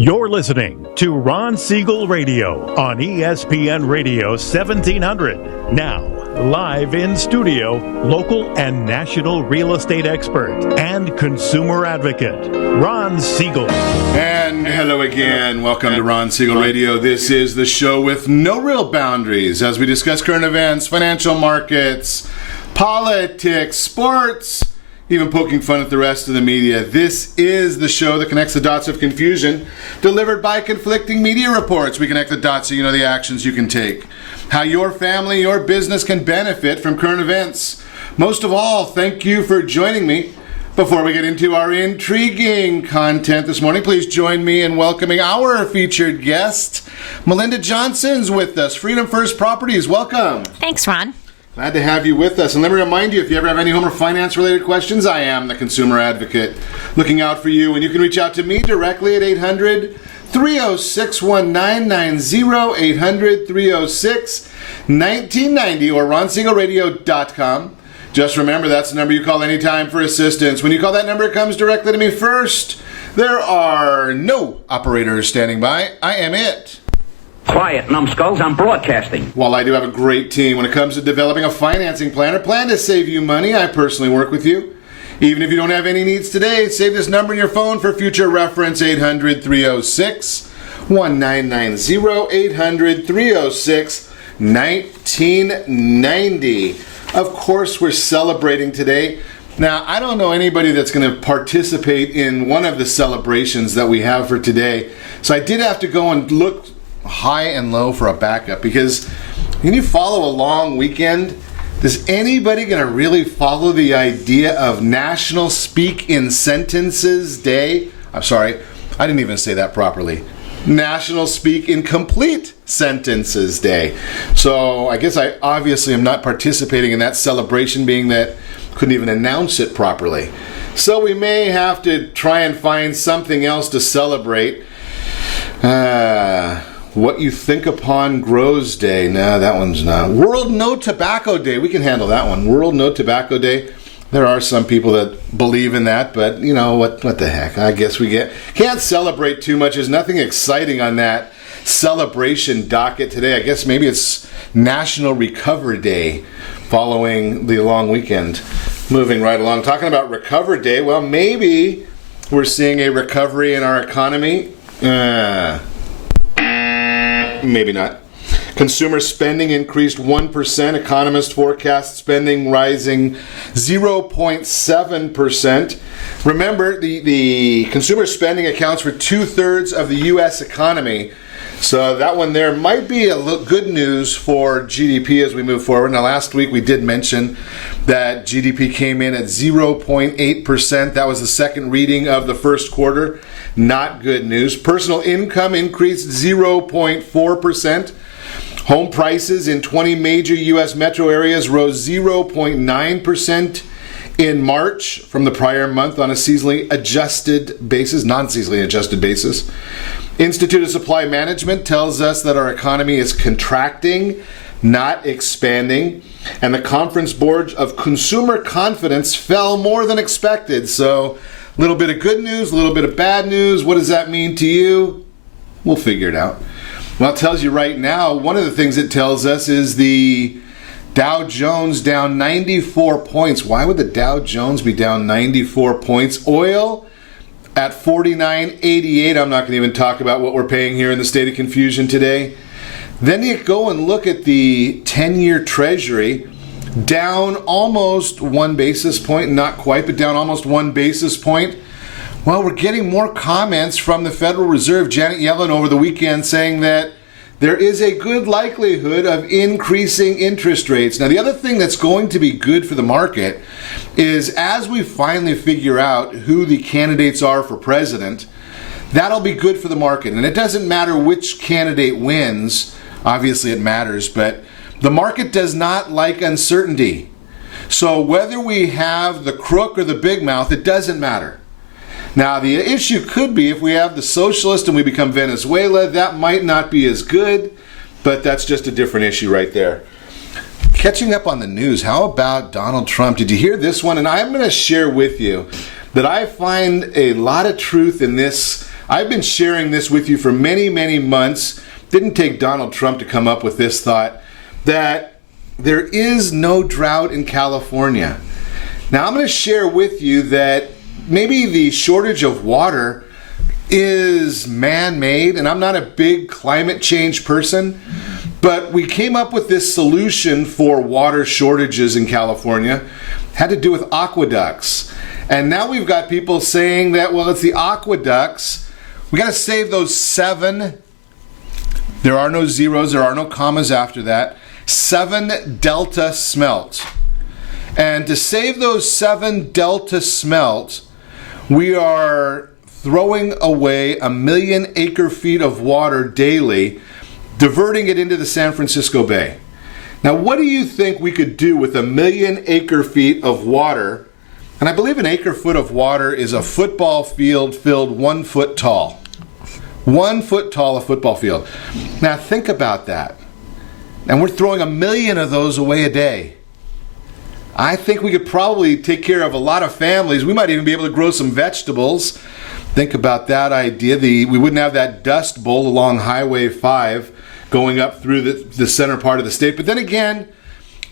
You're listening to Ron Siegel Radio on ESPN Radio 1700. Now, live in studio, local and national real estate expert and consumer advocate, Ron Siegel. And hello again. Welcome to Ron Siegel Radio. This is the show with no real boundaries as we discuss current events, financial markets, politics, sports, even poking fun at the rest of the media. This is the show that connects the dots of confusion, delivered by conflicting media reports. We connect the dots so you know the actions you can take, how your family, your business can benefit from current events. Most of all, thank you for joining me. Before we get into our intriguing content this morning, please join me in welcoming our featured guest. Melinda Johnson's with us, Freedom First Properties. Welcome. Thanks, Ron. Glad to have you with us. And let me remind you, if you ever have any home or finance related questions, I am the consumer advocate looking out for you. And you can reach out to me directly at 800-306-1990, 800-306-1990, or ronsiegelradio.com. Just remember, that's the number you call anytime for assistance. When you call that number, it comes directly to me first. There are no operators standing by. I am it. Quiet, numbskulls, I'm broadcasting. While I do have a great team when it comes to developing a financing plan or plan to save you money, I personally work with you. Even if you don't have any needs today, save this number in your phone for future reference, 800-306-1990, 800-306-1990. Of course, we're celebrating today. Now, I don't know anybody that's going to participate in one of the celebrations that we have for today. So I did have to go and look high and low for a backup, because when you follow a long weekend, is anybody going to really follow the idea of National Speak in Sentences Day? I'm sorry, I didn't even say that properly. National Speak in Complete Sentences Day. So I guess I obviously am not participating in that celebration, being that I couldn't even announce it properly. So we may have to try and find something else to celebrate. What You Think Upon Grows Day. No, that one's not. World No Tobacco Day. We can handle that one. World No Tobacco Day. There are some people that believe in that, but you know, what the heck. I guess we can't celebrate too much. There's nothing exciting on that celebration docket today. I guess maybe it's National Recover Day following the long weekend. Moving right along. Talking about Recover Day, well, maybe we're seeing a recovery in our economy. Maybe not. Consumer spending increased 1%. Economists forecast spending rising 0.7%. Remember, the consumer spending accounts for 2/3 of the U.S. economy. So that one there might be good news for GDP as we move forward. Now, last week we did mention that GDP came in at 0.8%. That was the second reading of the first quarter. Not good news. Personal income increased 0.4%. Home prices in 20 major U.S. metro areas rose 0.9% in March from the prior month on a seasonally adjusted basis, non-seasonally adjusted basis. Institute of Supply Management tells us that our economy is contracting, not expanding, and the Conference Board of Consumer Confidence fell more than expected. So a little bit of good news, a little bit of bad news. What does that mean to you? We'll figure it out. Well, it tells you right now, one of the things it tells us is the Dow Jones down 94 points. Why would the Dow Jones be down 94 points? Oil at 49.88. I'm not going to even talk about what we're paying here in the state of confusion today. Then you go and look at the 10-year Treasury, down almost 1 basis point, not quite, but down almost 1 basis point. Well, we're getting more comments from the Federal Reserve, Janet Yellen, over the weekend saying that there is a good likelihood of increasing interest rates. Now, the other thing that's going to be good for the market is as we finally figure out who the candidates are for president, that'll be good for the market. And it doesn't matter which candidate wins. Obviously, it matters, but the market does not like uncertainty. So whether we have the crook or the big mouth, it doesn't matter. Now, the issue could be if we have the socialist and we become Venezuela, that might not be as good, but that's just a different issue right there. Catching up on the news, how about Donald Trump? Did you hear this one? And I'm going to share with you that I find a lot of truth in this I've been sharing this with you for many, many months. Didn't take Donald Trump to come up with this thought, that there is no drought in California. Now, I'm going to share with you that maybe the shortage of water is man-made, and I'm not a big climate change person, but we came up with this solution for water shortages in California. Had to do with aqueducts. And now we've got people saying that, well, it's the aqueducts. We got to save those 7, there are no zeros, there are no commas after that, 7 delta smelt. And to save those 7 delta smelt, we are throwing away 1 million acre-feet of water daily, diverting it into the San Francisco Bay. Now, what do you think we could do with 1 million acre-feet of water? And I believe an acre-foot of water is a football field filled 1 foot tall. 1 foot tall, a football field. Now, think about that. And we're throwing 1 million of those away a day. I think we could probably take care of a lot of families. We might even be able to grow some vegetables. Think about that idea. We wouldn't have that dust bowl along Highway 5 going up through the center part of the state. But then again,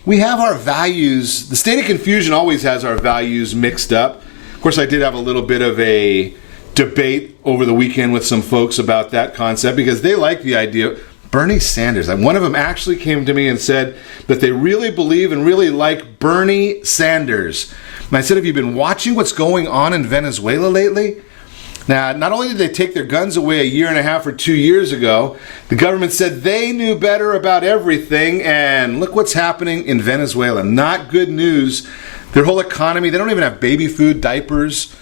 we have our values. The state of confusion always has our values mixed up. Of course, I did have a little bit of a debate over the weekend with some folks about that concept because they like the idea. Bernie Sanders, one of them actually came to me and said that they really believe and really like Bernie Sanders. And I said, have you been watching what's going on in Venezuela lately? Now, not only did they take their guns away 1.5 years or 2 years ago, the government said they knew better about everything, and look what's happening in Venezuela. Not good news. Their whole economy, they don't even have baby food, diapers.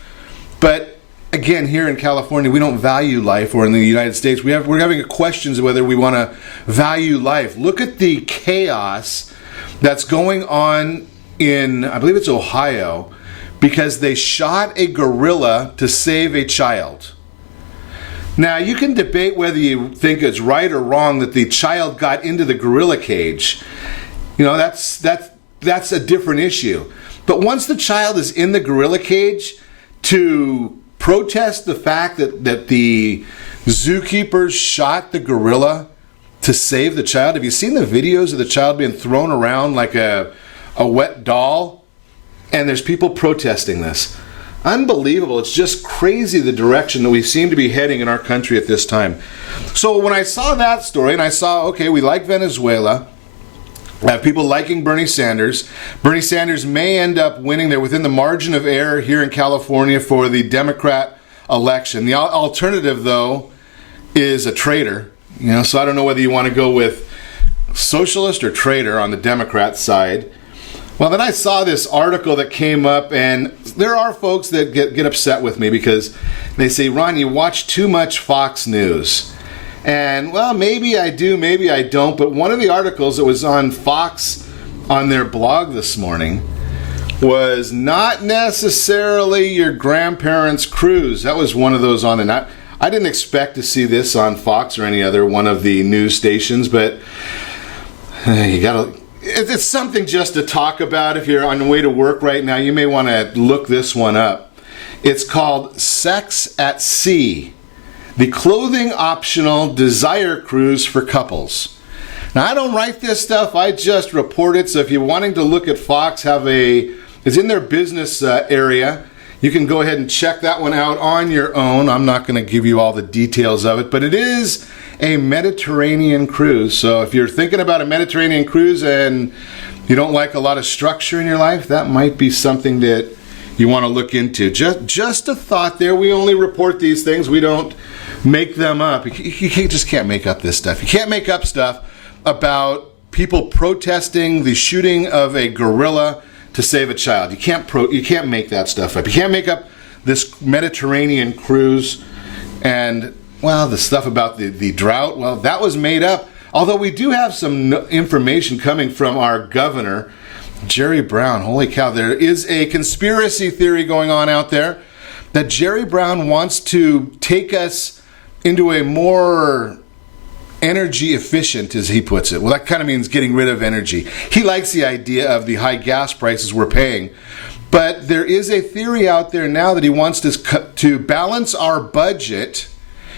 But again, here in California, we don't value life, or in the United States, we're having questions of whether we want to value life. Look at the chaos that's going on in, I believe it's Ohio, because they shot a gorilla to save a child. Now, you can debate whether you think it's right or wrong that the child got into the gorilla cage. You know, that's a different issue. But once the child is in the gorilla cage, to protest the fact that the zookeepers shot the gorilla to save the child. Have you seen the videos of the child being thrown around like a wet doll? And there's people protesting this. Unbelievable. It's just crazy the direction that we seem to be heading in our country at this time. So when I saw that story and I saw, okay, we like Venezuela, I have people liking Bernie Sanders. Bernie Sanders may end up winning. They're within the margin of error here in California for the Democrat election. The alternative, though, is a traitor. You know, so I don't know whether you want to go with socialist or traitor on the Democrat side. Well, then I saw this article that came up, and there are folks that get upset with me because they say, Ron, you watch too much Fox News. And, well, maybe I do, maybe I don't. But one of the articles that was on Fox on their blog this morning was not necessarily your grandparents' cruise. That was one of those on the... I didn't expect to see this on Fox or any other one of the news stations, but you gotta... It's something just to talk about. If you're on the way to work right now, you may want to look this one up. It's called Sex at Sea, the clothing optional desire cruise for couples. Now, I don't write this stuff, I just report it. So if you're wanting to look at Fox, it's in their business area. You can go ahead and check that one out on your own. I'm not going to give you all the details of it, but it is a Mediterranean cruise. So if you're thinking about a Mediterranean cruise and you don't like a lot of structure in your life, that might be something that you want to look into. Just a thought there. We only report these things. We don't make them up. You just can't make up this stuff. You can't make up stuff about people protesting the shooting of a gorilla to save a child. You can't make that stuff up. You can't make up this Mediterranean cruise. And, well, the stuff about the drought, well, that was made up. Although we do have some information coming from our governor, Jerry Brown. Holy cow, there is a conspiracy theory going on out there that Jerry Brown wants to take us into a more energy efficient, as he puts it. Well, that kind of means getting rid of energy. He likes the idea of the high gas prices we're paying. But there is a theory out there now that he wants to balance our budget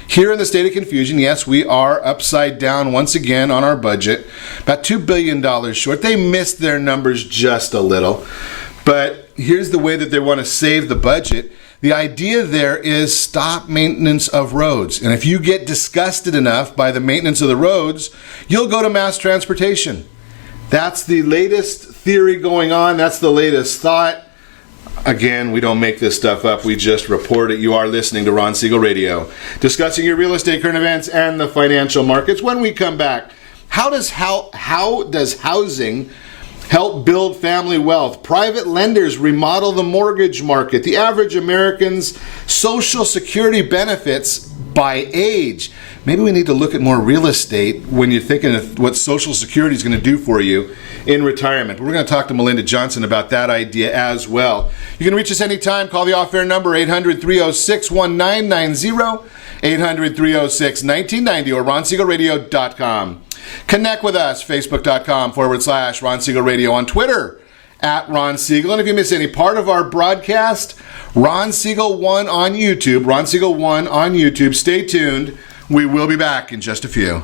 Here in the state of confusion, yes, we are upside down once again on our budget, about $2 billion short. They missed their numbers just a little, but here's the way that they want to save the budget. The idea there is stop maintenance of roads. And if you get disgusted enough by the maintenance of the roads, you'll go to mass transportation. That's the latest theory going on. That's the latest thought. Again, we don't make this stuff up. We just report it. You are listening to Ron Siegel Radio, discussing your real estate, current events, and the financial markets. When we come back, how does housing help build family wealth? Private lenders remodel the mortgage market. The average American's Social Security benefits by age. Maybe we need to look at more real estate when you're thinking of what Social Security is going to do for you in retirement. But we're going to talk to Melinda Johnson about that idea as well. You can reach us anytime. Call the off-air number 800-306-1990, 800-306-1990, or ronsiegelradio.com. Connect with us, facebook.com/Ron Siegel Radio, on Twitter @Ron Siegel. And if you miss any part of our broadcast, Ron Siegel 1 on YouTube, Ron Siegel 1 on YouTube. Stay tuned. We will be back in just a few.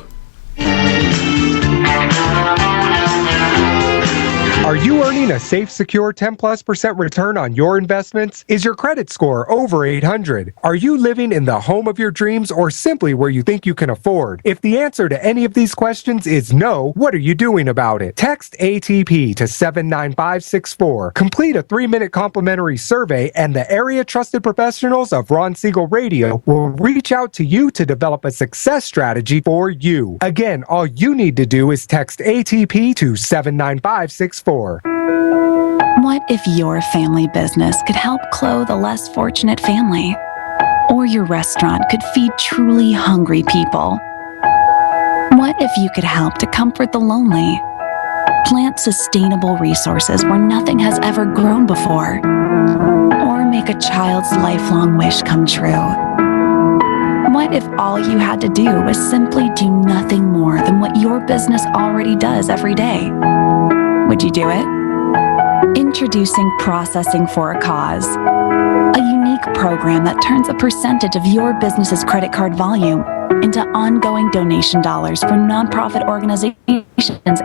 Are you earning a safe, secure 10+% return on your investments? Is your credit score over 800? Are you living in the home of your dreams or simply where you think you can afford? If the answer to any of these questions is no, what are you doing about it? Text ATP to 79564. Complete a 3-minute complimentary survey, and the area trusted professionals of Ron Siegel Radio will reach out to you to develop a success strategy for you. Again, all you need to do is text ATP to 79564. What if your family business could help clothe a less fortunate family? Or your restaurant could feed truly hungry people? What if you could help to comfort the lonely? Plant sustainable resources where nothing has ever grown before? Or make a child's lifelong wish come true? What if all you had to do was simply do nothing more than what your business already does every day? Would you do it? Introducing Processing for a Cause, a unique program that turns a percentage of your business's credit card volume into ongoing donation dollars for nonprofit organizations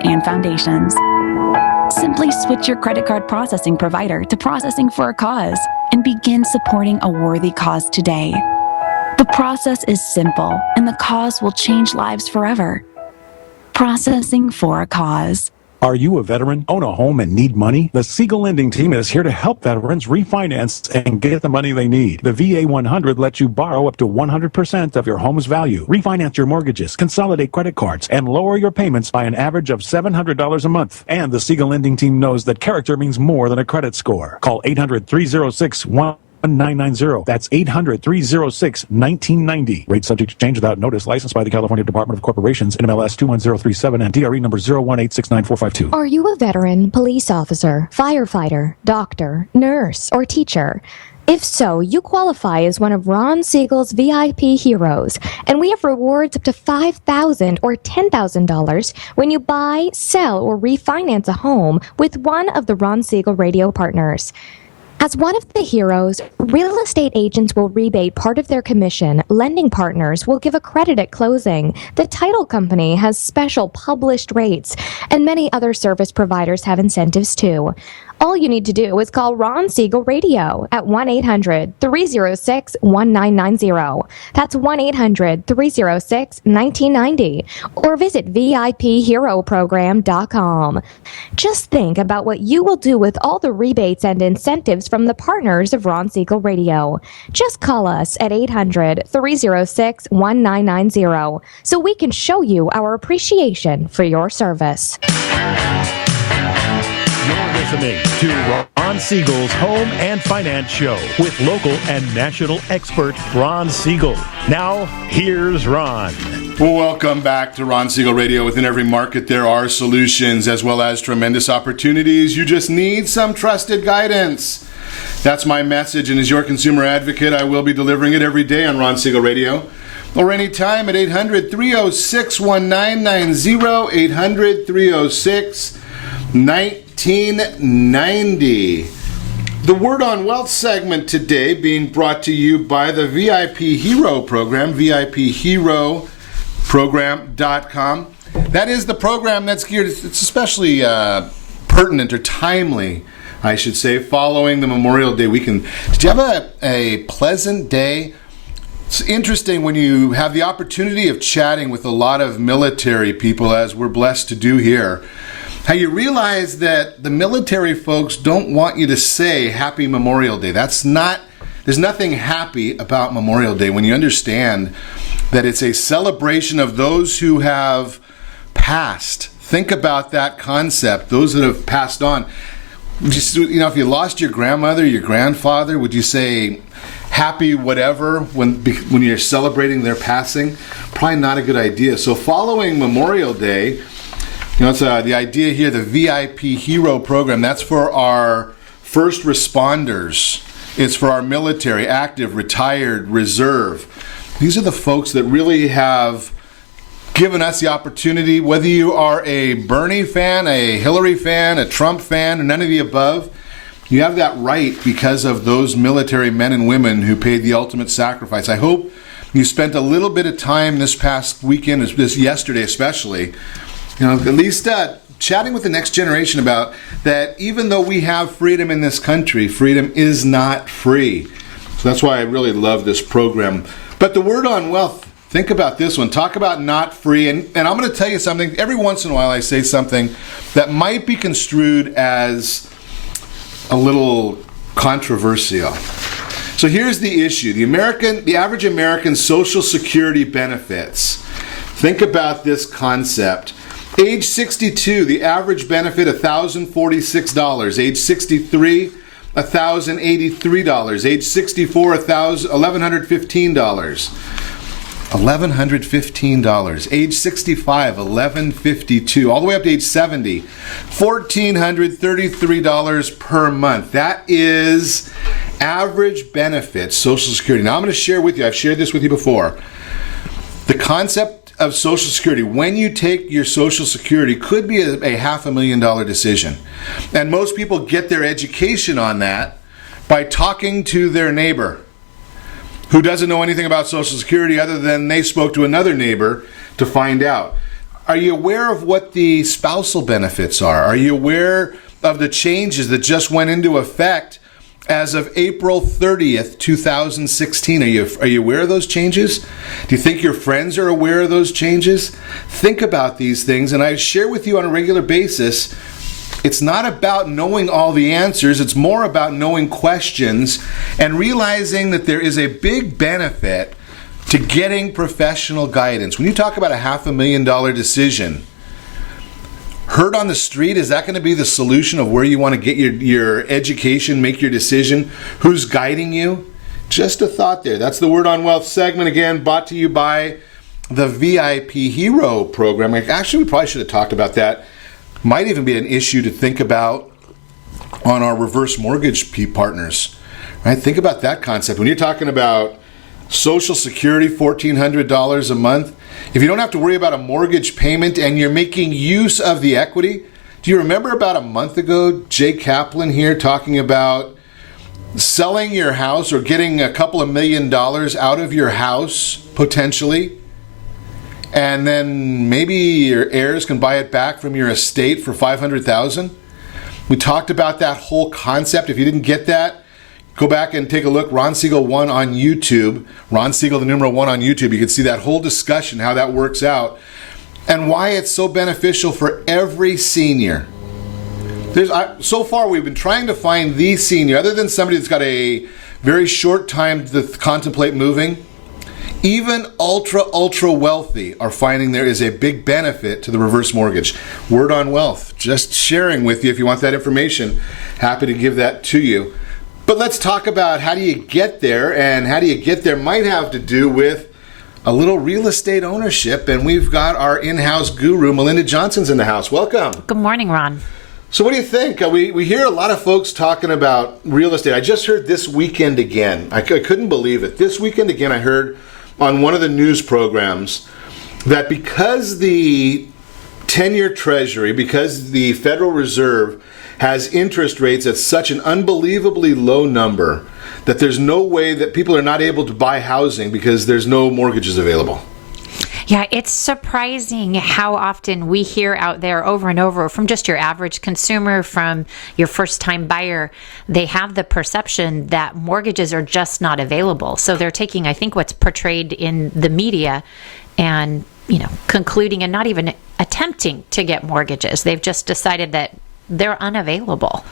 and foundations. Simply switch your credit card processing provider to Processing for a Cause and begin supporting a worthy cause today. The process is simple, and the cause will change lives forever. Processing for a Cause. Are you a veteran, own a home, and need money? The Siegel Lending Team is here to help veterans refinance and get the money they need. The VA 100 lets you borrow up to 100% of your home's value, refinance your mortgages, consolidate credit cards, and lower your payments by an average of $700 a month. And the Siegel Lending Team knows that character means more than a credit score. Call 800-306-1990. That's 800-306-1990. Rate subject to change without notice. Licensed by the California Department of Corporations, NMLS 21037, and DRE number 018694452. Are you a veteran, police officer, firefighter, doctor, nurse, or teacher? If so, you qualify as one of Ron Siegel's VIP heroes, and we have rewards up to $5,000 or $10,000 when you buy, sell, or refinance a home with one of the Ron Siegel Radio partners. As one of the heroes, real estate agents will rebate part of their commission. Lending partners will give a credit at closing. The title company has special published rates, and many other service providers have incentives too. All you need to do is call Ron Siegel Radio at 1-800-306-1990. That's 1-800-306-1990. Or visit VIPHeroProgram.com. Just think about what you will do with all the rebates and incentives from the partners of Ron Siegel Radio. Just call us at 800-306-1990 so we can show you our appreciation for your service. You're listening to Ron Siegel's Home and Finance Show with local and national expert Ron Siegel. Now, here's Ron. Welcome back to Ron Siegel Radio. Within every market, there are solutions as well as tremendous opportunities. You just need some trusted guidance. That's my message, and as your consumer advocate, I will be delivering it every day on Ron Siegel Radio, or anytime at 800-306-1990, 800-306-1990. The Word on Wealth segment today being brought to you by the VIP Hero program, VIPHeroprogram.com. That is the program that's geared, it's especially pertinent or timely, I should say, following the Memorial Day weekend. Did you have a pleasant day? It's interesting when you have the opportunity of chatting with a lot of military people, as we're blessed to do here, how you realize that the military folks don't want you to say Happy Memorial Day. There's nothing happy about Memorial Day when you understand that it's a celebration of those who have passed. Think about that concept, those that have passed on. Just, if you lost your grandmother, your grandfather, would you say happy whatever when you're celebrating their passing? Probably not a good idea. So following Memorial Day, it's the idea here, the VIP Hero program, that's for our first responders. It's for our military, active, retired, reserve. These are the folks that really have given us the opportunity, whether you are a Bernie fan, a Hillary fan, a Trump fan, or none of the above, you have that right because of those military men and women who paid the ultimate sacrifice. I hope you spent a little bit of time this past weekend, this yesterday especially, at least chatting with the next generation about that even though we have freedom in this country, freedom is not free. So that's why I really love this program. But the Word on Wealth, think about this one. Talk about not free. And I'm going to tell you something. Every once in a while I say something that might be construed as a little controversial. So here's the issue. The average American Social Security benefits. Think about this concept. Age 62, the average benefit $1,046. Age 63, $1,083. Age 64, $1,115. $1,115. Age 65, $1,152. All the way up to age 70, $1,433 per month. That is average benefits, Social Security. Now I'm going to share with you, I've shared this with you before, the concept of Social Security, when you take your Social Security, could be a $500,000 decision. And most people get their education on that by talking to their neighbor who doesn't know anything about Social Security other than they spoke to another neighbor to find out. Are you aware of what the spousal benefits are? Are you aware of the changes that just went into effect as of April 30th, 2016. Are you aware of those changes? Do you think your friends are aware of those changes? Think about these things, and I share with you on a regular basis. It's not about knowing all the answers. It's more about knowing questions and realizing that there is a big benefit to getting professional guidance. When you talk about a $500,000 decision, heard on the street, is that going to be the solution of where you want to get your education, make your decision? Who's guiding you? Just a thought there. That's the Word on Wealth segment, again, brought to you by the VIP Hero program. Actually, we probably should have talked about that. Might even be an issue to think about on our reverse mortgage partners. Right? Think about that concept. When you're talking about Social Security, $1,400 a month, if you don't have to worry about a mortgage payment and you're making use of the equity. Do you remember about a month ago, Jay Kaplan here talking about selling your house or getting a couple of $1 million out of your house, potentially, and then maybe your heirs can buy it back from your estate for $500,000? We talked about that whole concept. If you didn't get that, go back and take a look. Ron Siegel 1 on YouTube. Ron Siegel, the numeral 1 on YouTube. You can see that whole discussion, how that works out, and why it's so beneficial for every senior. So far, we've been trying to find the senior, other than somebody that's got a very short time to contemplate moving. Even ultra wealthy are finding there is a big benefit to the reverse mortgage. Word on Wealth. Just sharing with you if you want that information. Happy to give that to you. But let's talk about how do you get there, and how do you get there might have to do with a little real estate ownership, and we've got our in-house guru, Melinda Johnson's in the house. Welcome. Good morning, Ron. So what do you think? We hear a lot of folks talking about real estate. I just heard this weekend again. I couldn't believe it. This weekend again, I heard on one of the news programs that because the 10-year Treasury, because the Federal Reserve has interest rates at such an unbelievably low number that there's no way that people are not able to buy housing because there's no mortgages available. Yeah, it's surprising how often we hear out there over and over from just your average consumer, from your first-time buyer. They have the perception that mortgages are just not available. So they're taking, I think, what's portrayed in the media and, concluding and not even attempting to get mortgages. They've just decided that they're unavailable.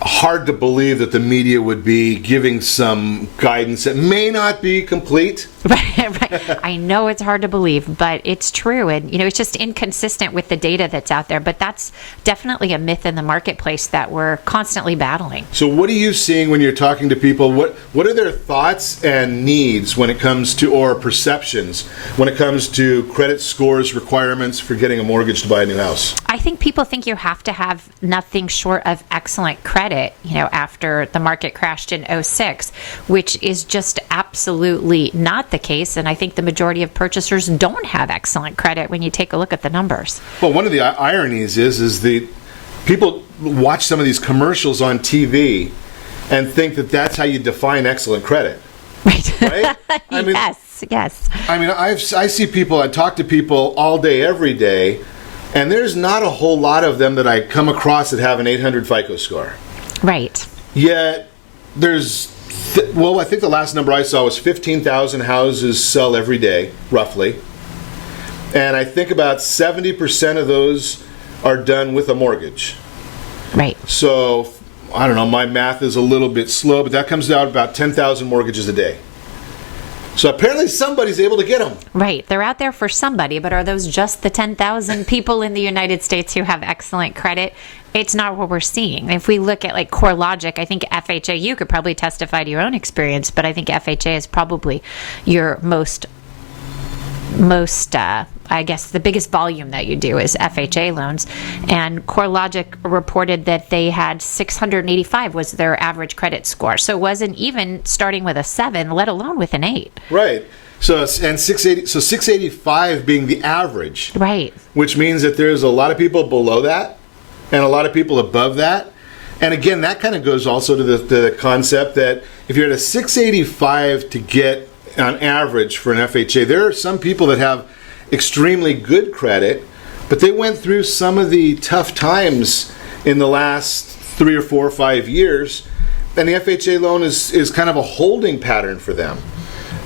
Hard to believe that the media would be giving some guidance that may not be complete. Right. I know it's hard to believe, but it's true. And, it's just inconsistent with the data that's out there. But that's definitely a myth in the marketplace that we're constantly battling. So what are you seeing when you're talking to people? What are their thoughts and needs when it comes to, or perceptions, when it comes to credit scores requirements for getting a mortgage to buy a new house? I think people think you have to have nothing short of excellent credit, after the market crashed in 2006, which is just absolutely not the case. And I think the majority of purchasers don't have excellent credit when you take a look at the numbers. Well, one of the ironies is the people watch some of these commercials on TV and think that that's how you define excellent credit. Right? Yes. I mean, I see people, I talk to people all day, every day, and there's not a whole lot of them that I come across that have an 800 FICO score. Right. Yet there's, I think the last number I saw was 15,000 houses sell every day, roughly. And I think about 70% of those are done with a mortgage. Right. So, I don't know, my math is a little bit slow, but that comes out about 10,000 mortgages a day. So apparently somebody's able to get them. Right. They're out there for somebody, but are those just the 10,000 people in the United States who have excellent credit? It's not what we're seeing. If we look at CoreLogic, I think FHA, you could probably testify to your own experience, but I think FHA is probably your most I guess the biggest volume that you do is FHA loans. And CoreLogic reported that they had 685 was their average credit score. So it wasn't even starting with a 7, let alone with an 8. Right. So 685 being the average. Right. Which means that there's a lot of people below that and a lot of people above that. And again, that kind of goes also to the concept that if you're at a 685 to get on average for an FHA, there are some people that have extremely good credit, but they went through some of the tough times in the last 3 or 4 or 5 years, and the FHA loan is kind of a holding pattern for them.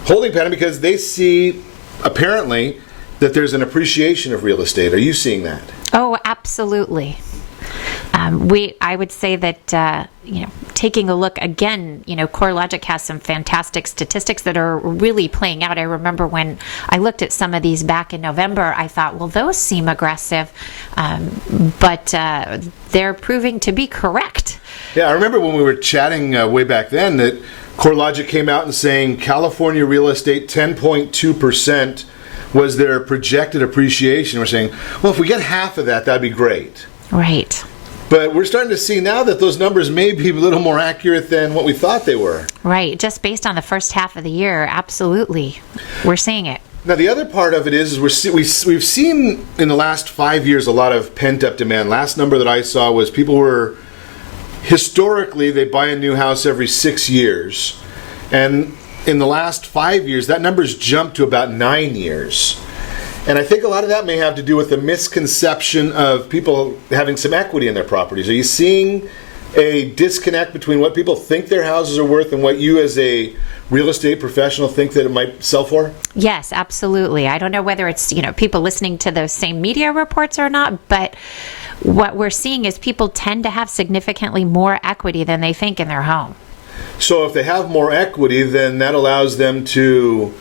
Holding pattern because they see, apparently, that there's an appreciation of real estate. Are you seeing that? Oh, absolutely. I would say that, taking a look again, CoreLogic has some fantastic statistics that are really playing out. I remember when I looked at some of these back in November, I thought, well, those seem aggressive, but they're proving to be correct. Yeah, I remember when we were chatting way back then that CoreLogic came out and saying California real estate 10.2% was their projected appreciation. We're saying, well, if we get half of that, that'd be great. Right. But we're starting to see now that those numbers may be a little more accurate than what we thought they were. Right. Just based on the first half of the year, absolutely. We're seeing it. Now, the other part of it is we've seen in the last 5 years a lot of pent-up demand. Last number that I saw was people were, historically, they buy a new house every 6 years. And in the last 5 years, that number's jumped to about 9 years. And I think a lot of that may have to do with the misconception of people having some equity in their properties. Are you seeing a disconnect between what people think their houses are worth and what you as a real estate professional think that it might sell for? Yes, absolutely. I don't know whether it's, people listening to those same media reports or not, but what we're seeing is people tend to have significantly more equity than they think in their home. So if they have more equity, then that allows them to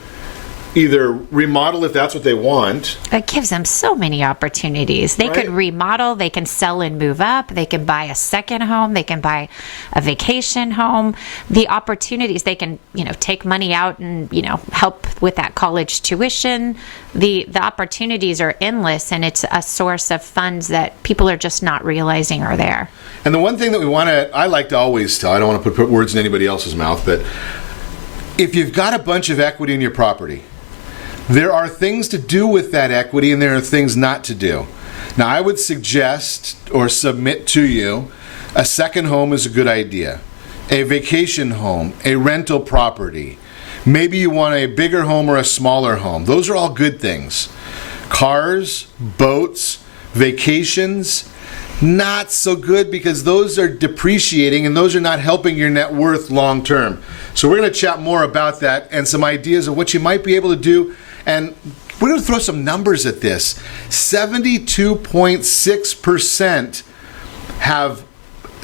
either remodel if that's what they want. It gives them so many opportunities. They could remodel, they can sell and move up, they can buy a second home, they can buy a vacation home. The opportunities, they can, take money out and, help with that college tuition. The opportunities are endless, and it's a source of funds that people are just not realizing are there. And the one thing that I like to always tell, I don't want to put words in anybody else's mouth, but if you've got a bunch of equity in your property, there are things to do with that equity and there are things not to do. Now, I would suggest or submit to you a second home is a good idea. A vacation home, a rental property. Maybe you want a bigger home or a smaller home. Those are all good things. Cars, boats, vacations, not so good because those are depreciating and those are not helping your net worth long term. So we're going to chat more about that and some ideas of what you might be able to do. And we're going to throw some numbers at this. 72.6% have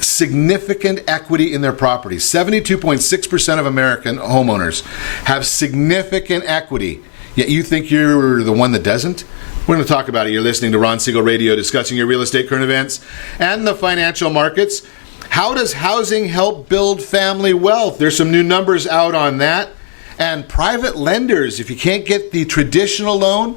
significant equity in their property. 72.6% of American homeowners have significant equity. Yet you think you're the one that doesn't? We're going to talk about it. You're listening to Ron Siegel Radio, discussing your real estate current events and the financial markets. How does housing help build family wealth? There's some new numbers out on that. And private lenders, if you can't get the traditional loan,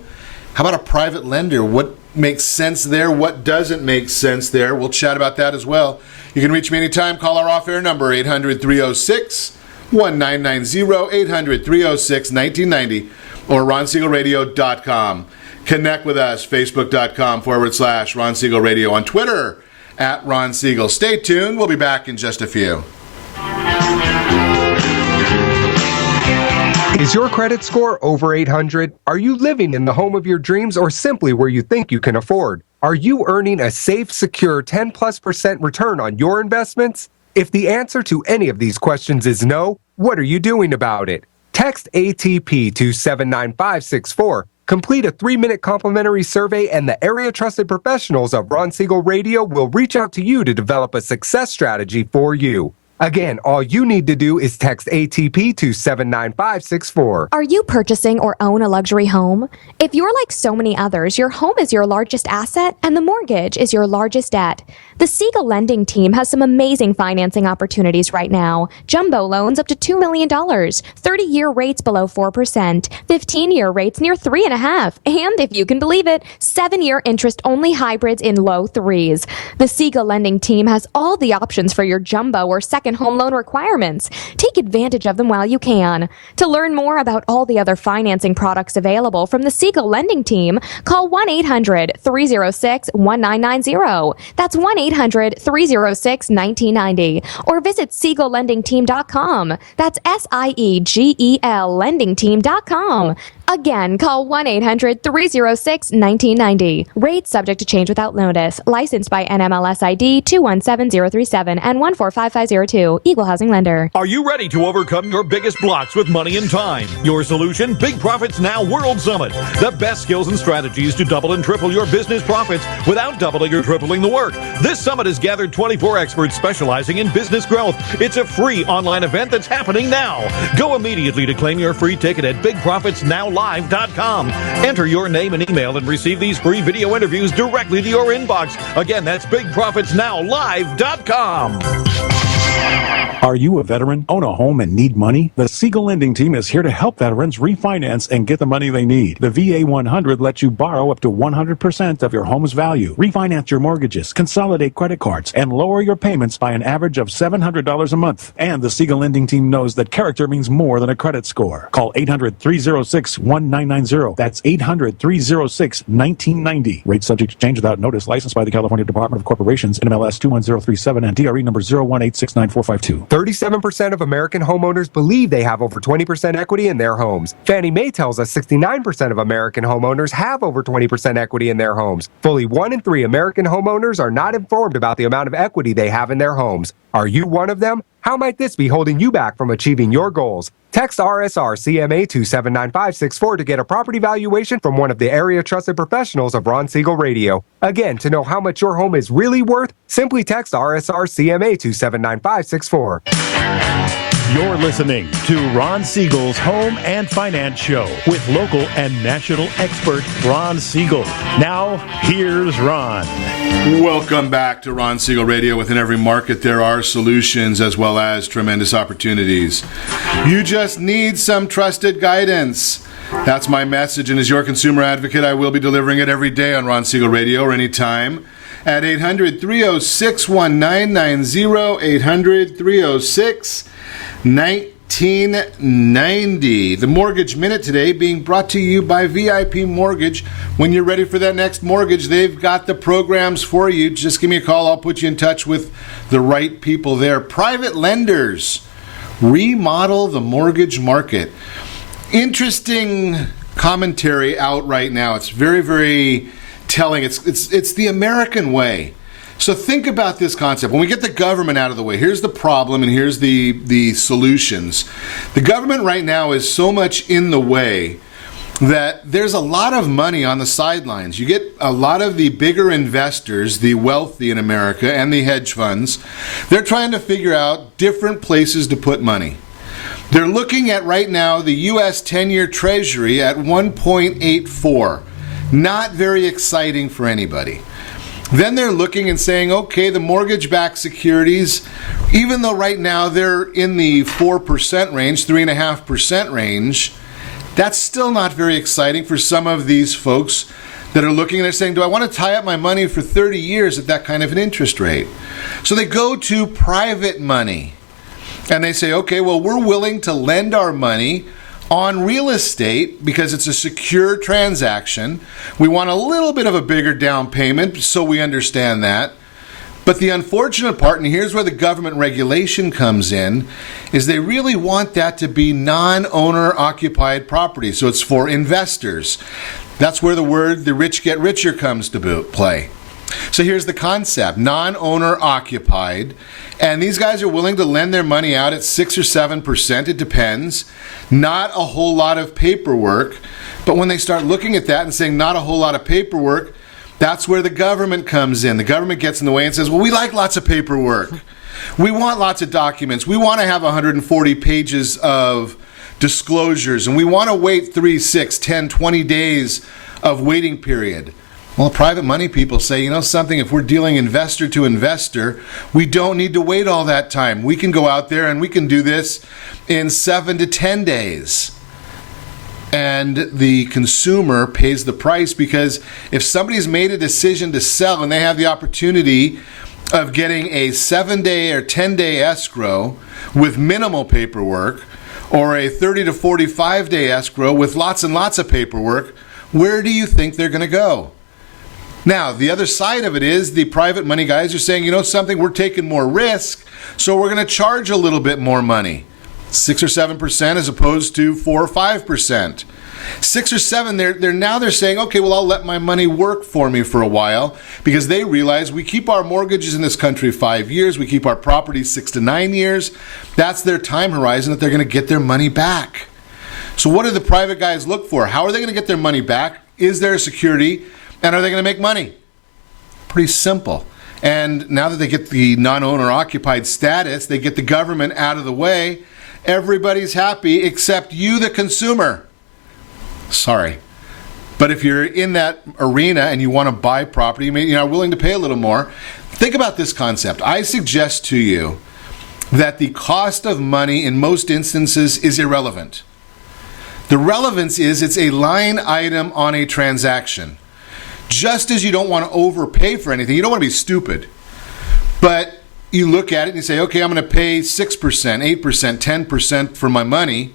how about a private lender? What makes sense there? What doesn't make sense there? We'll chat about that as well. You can reach me anytime. Call our off-air number, 800-306-1990, 800-306-1990, or ronsiegelradio.com. Connect with us, facebook.com/Ron Siegel Radio, on Twitter @Ron Siegel. Stay tuned. We'll be back in just a few. Is your credit score over 800? Are you living in the home of your dreams or simply where you think you can afford? Are you earning a safe, secure 10+% return on your investments? If the answer to any of these questions is no, what are you doing about it? Text ATP to 79564. Complete a 3-minute complimentary survey and the area trusted professionals of Ron Siegel Radio will reach out to you to develop a success strategy for you. Again, all you need to do is text ATP to 79564. Are you purchasing or own a luxury home? If you're like so many others, your home is your largest asset and the mortgage is your largest debt. The Siegel lending team has some amazing financing opportunities right now. Jumbo loans up to $2 million, 30-year rates below 4%, 15-year rates near 3.5%, and if you can believe it, 7-year interest-only hybrids in low 3s. The Siegel lending team has all the options for your jumbo or second home loan requirements. Take advantage of them while you can. To learn more about all the other financing products available from the Siegel lending team, call 1-800-306-1990. That's 1-800-306-1990. Or visit SiegelLendingTeam.com. That's SIEGEL lendingteam.com. Again, call 1-800-306-1990. Rates subject to change without notice. Licensed by NMLS ID 217037 and 145502. Equal housing lender. Are you ready to overcome your biggest blocks with money and time? Your solution? Big Profits Now World Summit. The best skills and strategies to double and triple your business profits without doubling or tripling the work. This summit has gathered 24 experts specializing in business growth. It's a free online event that's happening now. Go immediately to claim your free ticket at BigProfitsNowLive.com. Enter your name and email and receive these free video interviews directly to your inbox. Again, that's BigProfitsNowLive.com. Are you a veteran, own a home, and need money? The Siegel lending team is here to help veterans refinance and get the money they need. The VA 100 lets you borrow up to 100% of your home's value, refinance your mortgages, consolidate credit cards, and lower your payments by an average of $700 a month. And the Siegel lending team knows that character means more than a credit score. Call 800-306-1990. That's 800-306-1990. Rate subject to change without notice. Licensed by the California Department of Corporations, NMLS 21037 and DRE number 0186945. 37% of American homeowners believe they have over 20% equity in their homes. Fannie Mae tells us 69% of American homeowners have over 20% equity in their homes. Fully 1 in 3 American homeowners are not informed about the amount of equity they have in their homes. Are you one of them? How might this be holding you back from achieving your goals? Text RSR CMA to 79564 to get a property valuation from one of the area trusted professionals of Ron Siegel Radio. Again, to know how much your home is really worth, simply text RSR CMA to 79564. You're listening to Ron Siegel's Home and Finance Show with local and national expert Ron Siegel. Now, here's Ron. Welcome back to Ron Siegel Radio. Within every market, there are solutions as well as tremendous opportunities. You just need some trusted guidance. That's my message, and as your consumer advocate, I will be delivering it every day on Ron Siegel Radio or anytime at 800-306-1990, 800-306-1990. 1990. The Mortgage Minute today being brought to you by VIP Mortgage. When you're ready for that next mortgage, they've got the programs for you. Just give me a call. I'll put you in touch with the right people there. Private lenders remodel the mortgage market. Interesting commentary out right now. It's very, very telling. It's the American way. So think about this concept. When we get the government out of the way, here's the problem and here's the solutions. The government right now is so much in the way that there's a lot of money on the sidelines. You get a lot of the bigger investors, the wealthy in America, and the hedge funds. They're trying to figure out different places to put money. They're looking at right now the U.S. 10-year Treasury at 1.84. Not very exciting for anybody. Then they're looking and saying, okay, the mortgage-backed securities, even though right now they're in the 4% range, 3.5% range, that's still not very exciting for some of these folks that are looking and they're saying, do I want to tie up my money for 30 years at that kind of an interest rate? So they go to private money and they say, okay, well, we're willing to lend our money on real estate because it's a secure transaction. We want a little bit of a bigger down payment, so we understand that. But the unfortunate part, and here's where the government regulation comes in, is they really want that to be non-owner occupied property. So it's for investors. That's where the word the rich get richer comes to play. So here's the concept, non-owner occupied. And these guys are willing to lend their money out at 6 or 7%, it depends. Not a whole lot of paperwork. But when they start looking at that and saying not a whole lot of paperwork, that's where the government comes in. The government gets in the way and says, well, we like lots of paperwork. We want lots of documents. We want to have 140 pages of disclosures. And we want to wait 3, 6, 10, 20 days of waiting period. Well, private money people say, you know something, if we're dealing investor to investor, we don't need to wait all that time. We can go out there and we can do this in 7 to 10 days. And the consumer pays the price because if somebody's made a decision to sell and they have the opportunity of getting a 7-day or 10-day escrow with minimal paperwork or a 30 to 45-day escrow with lots and lots of paperwork, where do you think they're going to go? Now, the other side of it is the private money guys are saying, you know something, we're taking more risk, so we're going to charge a little bit more money. 6 or 7% as opposed to 4 or 5%. 6 or 7, they're saying, okay, well, I'll let my money work for me for a while because they realize we keep our mortgages in this country 5 years, we keep our properties 6 to 9 years. That's their time horizon that they're going to get their money back. So what do the private guys look for? How are they going to get their money back? Is there a security? And are they going to make money? Pretty simple. And now that they get the non-owner occupied status, they get the government out of the way, everybody's happy except you, the consumer. Sorry. But if you're in that arena and you want to buy property, you're willing to pay a little more, think about this concept. I suggest to you that the cost of money in most instances is irrelevant. The relevance is it's a line item on a transaction. Just as you don't want to overpay for anything, you don't want to be stupid. But you look at it and you say, okay, I'm going to pay 6%, 8%, 10% for my money.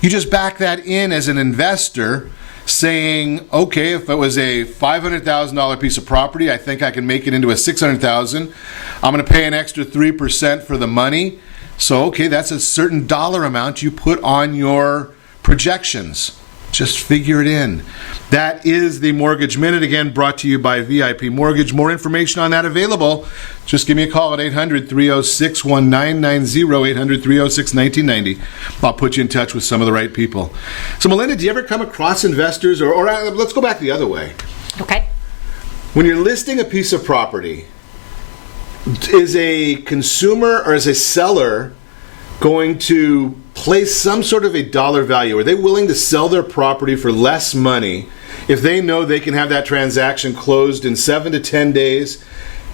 You just back that in as an investor saying, okay, if it was a $500,000 piece of property, I think I can make it into a $600,000. I'm going to pay an extra 3% for the money. So, okay, that's a certain dollar amount you put on your projections. Just figure it in. That is the Mortgage Minute, again, brought to you by VIP Mortgage. More information on that available. Just give me a call at 800-306-1990, 800-306-1990. I'll put you in touch with some of the right people. So, Melinda, do you ever come across investors, or let's go back the other way. Okay. When you're listing a piece of property, is a consumer or is a seller going to place some sort of a dollar value? Are they willing to sell their property for less money if they know they can have that transaction closed in 7 to 10 days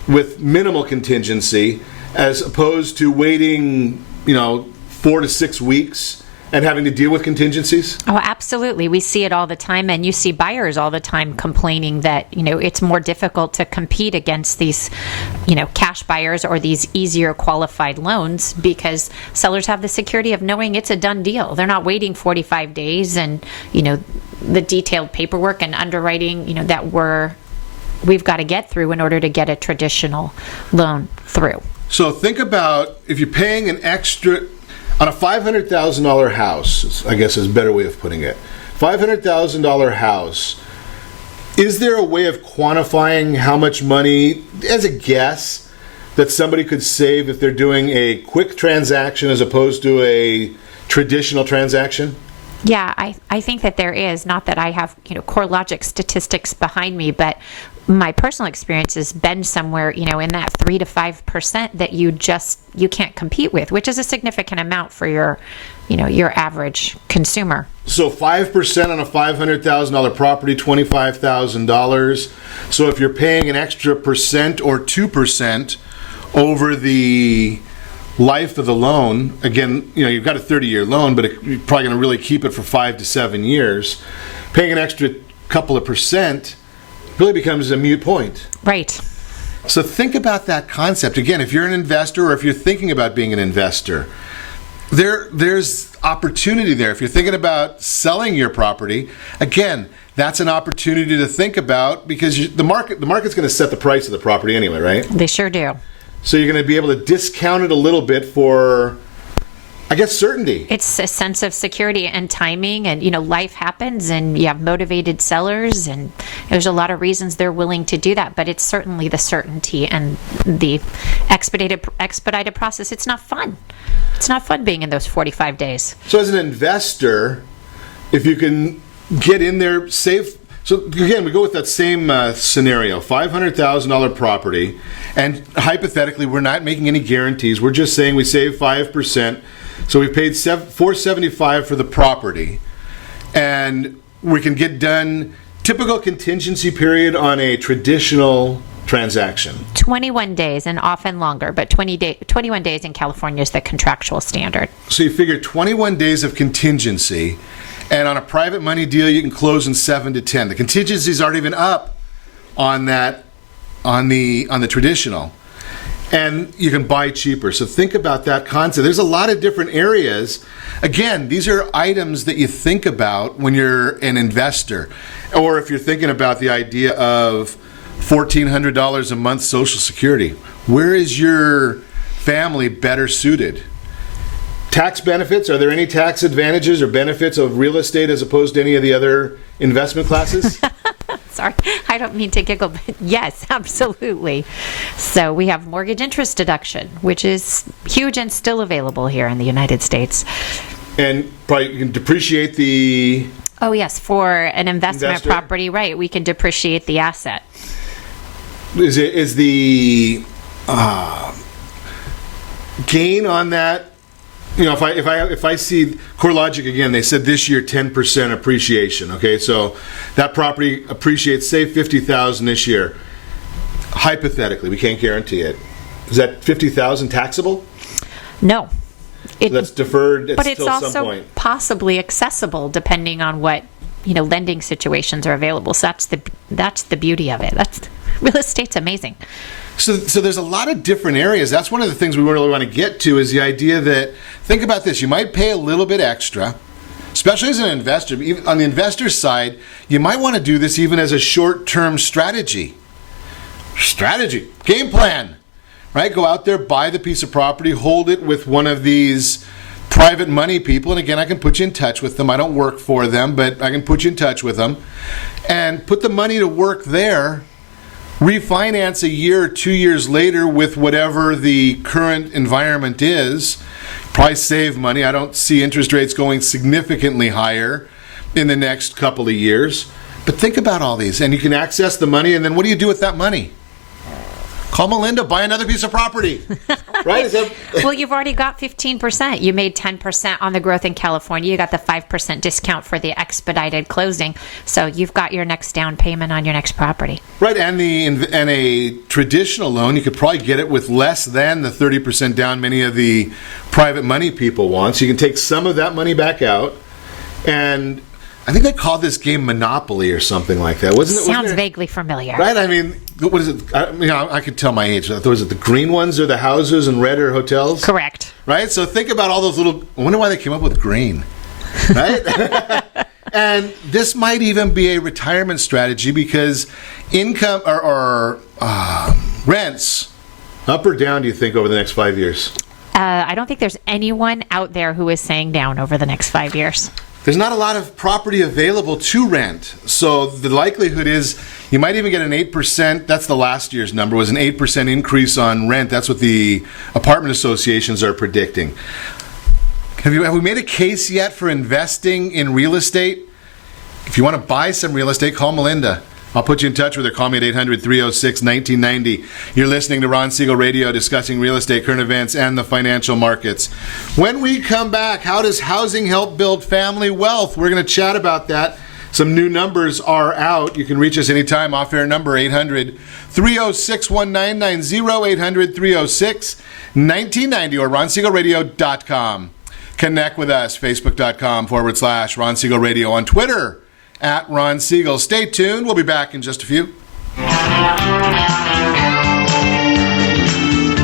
with minimal contingency, as opposed to waiting, 4 to 6 weeks and having to deal with contingencies? Oh, absolutely. We see it all the time, and you see buyers all the time complaining that, it's more difficult to compete against these, cash buyers or these easier qualified loans because sellers have the security of knowing it's a done deal. They're not waiting 45 days and, the detailed paperwork and underwriting, that we've got to get through in order to get a traditional loan through. So think about if you're paying an extra on a $500,000 house, I guess is a better way of putting it. $500,000 house, is there a way of quantifying how much money, as a guess, that somebody could save if they're doing a quick transaction as opposed to a traditional transaction? Yeah, I think that there is. Not that I have, CoreLogic statistics behind me, but my personal experience has been somewhere, in that 3 to 5% that you can't compete with, which is a significant amount for your average consumer. So 5% on a $500,000 property, $25,000. So if you're paying an extra percent or 2% over the life of the loan, again, you've got a 30-year loan, but you're probably going to really keep it for 5 to 7 years. Paying an extra couple of percent really becomes a moot point. Right. So think about that concept. Again, if you're an investor or if you're thinking about being an investor, there's opportunity there. If you're thinking about selling your property, again, that's an opportunity to think about because the market's going to set the price of the property anyway, right? They sure do. So you're going to be able to discount it a little bit for, I guess, certainty. It's a sense of security and timing, and life happens, and you have motivated sellers, and there's a lot of reasons they're willing to do that. But it's certainly the certainty and the expedited process. It's not fun. It's not fun being in those 45 days. So as an investor, if you can get in there, save. So again, we go with that same scenario: $500,000 property, and hypothetically, we're not making any guarantees. We're just saying we save 5%. So we paid $475 for the property, and we can get done. Typical contingency period on a traditional transaction: 21 days, and often longer, but 21 days in California is the contractual standard. So you figure 21 days of contingency, and on a private money deal, you can close in 7 to 10. The contingencies aren't even up on that, on the traditional. And you can buy cheaper. So think about that concept. There's a lot of different areas. Again, these are items that you think about when you're an investor. Or if you're thinking about the idea of $1,400 a month Social Security. Where is your family better suited? Tax benefits, are there any tax advantages or benefits of real estate as opposed to any of the other investment classes? Sorry, I don't mean to giggle, but yes, absolutely. So we have mortgage interest deduction, which is huge and still available here in the United States. And probably you can depreciate the... Oh, yes, for an investment property, right, we can depreciate the asset. Is the gain on that? If I see CoreLogic again, they said this year 10% appreciation. Okay, so that property appreciates, say, $50,000 this year. Hypothetically, we can't guarantee it. Is that $50,000 taxable? No. So that's deferred. But it's also some point. Possibly accessible depending on what lending situations are available. So that's the beauty of it. Real estate's amazing. So there's a lot of different areas. That's one of the things we really want to get to is the idea that, think about this, you might pay a little bit extra, especially as an investor. Even on the investor side, you might want to do this even as a short-term strategy. Game plan, right? Go out there, buy the piece of property, hold it with one of these private money people. And again, I can put you in touch with them. I don't work for them, but I can put you in touch with them. And put the money to work there. Refinance a year or 2 years later with whatever the current environment is. Probably save money. I don't see interest rates going significantly higher in the next couple of years. But think about all these. And you can access the money, and then what do you do with that money? Call Melinda, buy another piece of property. Right? Well, you've already got 15%. You made 10% on the growth in California. You got the 5% discount for the expedited closing. So you've got your next down payment on your next property. Right, and a traditional loan, you could probably get it with less than the 30% down many of the private money people want. So you can take some of that money back out, and I think they called this game Monopoly or something like that. Sounds vaguely familiar. Right? I mean, what is it? I could tell my age. Was it the green ones or the houses and red are hotels? Correct. Right? So think about all those little... I wonder why they came up with green. Right? And this might even be a retirement strategy because income or rents, up or down, do you think, over the next 5 years? I don't think there's anyone out there who is saying down over the next 5 years. There's not a lot of property available to rent. So the likelihood is you might even get an 8%. That's the last year's number, was an 8% increase on rent. That's what the apartment associations are predicting. Have we made a case yet for investing in real estate? If you want to buy some real estate, call Melinda. I'll put you in touch with her. Call me at 800-306-1990. You're listening to Ron Siegel Radio, discussing real estate, current events, and the financial markets. When we come back, how does housing help build family wealth? We're going to chat about that. Some new numbers are out. You can reach us anytime. Off-air number 800-306-1990, 800-306-1990, or ronsiegelradio.com. Connect with us, facebook.com/Ron Siegel Radio, on Twitter, @Ron Siegel. Stay tuned. We'll be back in just a few.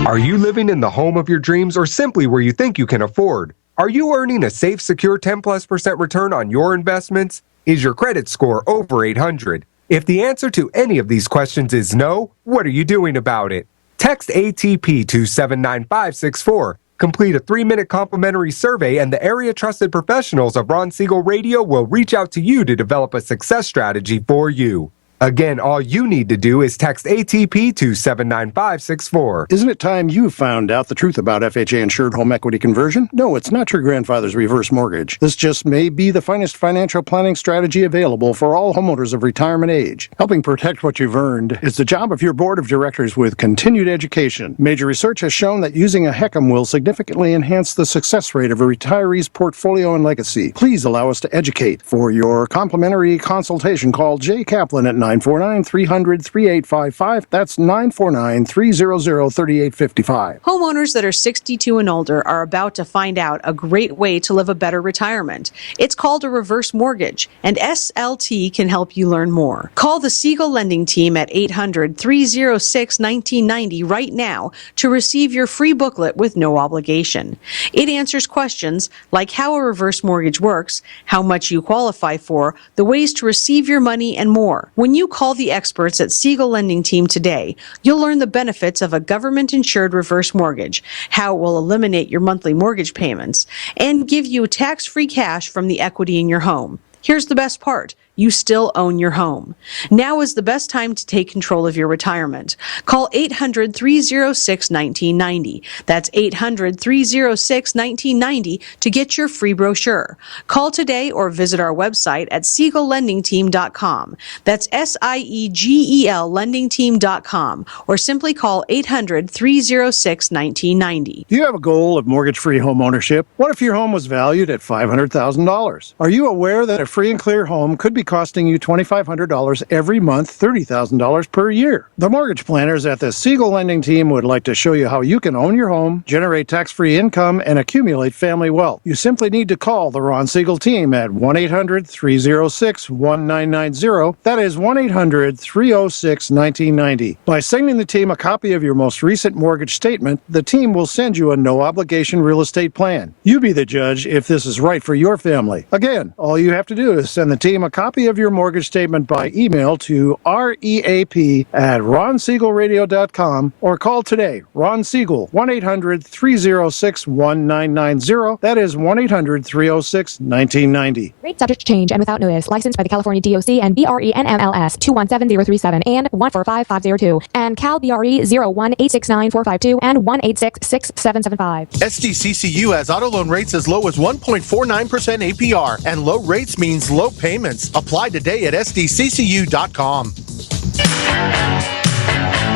Are you living in the home of your dreams or simply where you think you can afford? Are you earning a safe, secure 10+% return on your investments? Is your credit score over 800? If the answer to any of these questions is no, what are you doing about it? Text ATP to 79564. Complete a 3-minute complimentary survey, and the area-trusted professionals of Ron Siegel Radio will reach out to you to develop a success strategy for you. Again, all you need to do is text ATP to 79564. Isn't it time you found out the truth about FHA insured home equity conversion? No, it's not your grandfather's reverse mortgage. This just may be the finest financial planning strategy available for all homeowners of retirement age. Helping protect what you've earned is the job of your board of directors with continued education. Major research has shown that using a HECM will significantly enhance the success rate of a retiree's portfolio and legacy. Please allow us to educate. For your complimentary consultation, call Jay Kaplan at 949-300-3855. That's 949-300-3855. Homeowners that are 62 and older are about to find out a great way to live a better retirement. It's called a reverse mortgage, and SLT can help you learn more. Call the Siegel Lending Team at 800-306-1990 right now to receive your free booklet with no obligation. It answers questions like how a reverse mortgage works, how much you qualify for, the ways to receive your money, and more. When you call the experts at Siegel Lending Team today, you'll learn the benefits of a government-insured reverse mortgage, how it will eliminate your monthly mortgage payments, and give you tax-free cash from the equity in your home. Here's the best part. You still own your home. Now is the best time to take control of your retirement. Call 800-306-1990. That's 800-306-1990 to get your free brochure. Call today or visit our website at SiegelLendingTeam.com. That's SIEGEL LendingTeam.com, or simply call 800-306-1990. Do you have a goal of mortgage-free home ownership? What if your home was valued at $500,000? Are you aware that a free and clear home could be costing you $2,500 every month, $30,000 per year? The mortgage planners at the Siegel Lending Team would like to show you how you can own your home, generate tax-free income, and accumulate family wealth. You simply need to call the Ron Siegel Team at 1-800-306-1990. That is 1-800-306-1990. By sending the team a copy of your most recent mortgage statement, the team will send you a no-obligation real estate plan. You be the judge if this is right for your family. Again, all you have to do is send the team a copy of your mortgage statement by email to reap@ronsiegelradio.com or call today. Ron Siegel, 1-800-306-1990. That is 1-800-306-1990. Rate subject to change and without notice. Licensed by the California DOC and BRE NMLS 217037 and 145502 and Cal BRE 01869452 and 1866775. SDCCU has auto loan rates as low as 1.49% APR, and low rates means low payments. Apply today at sdccu.com.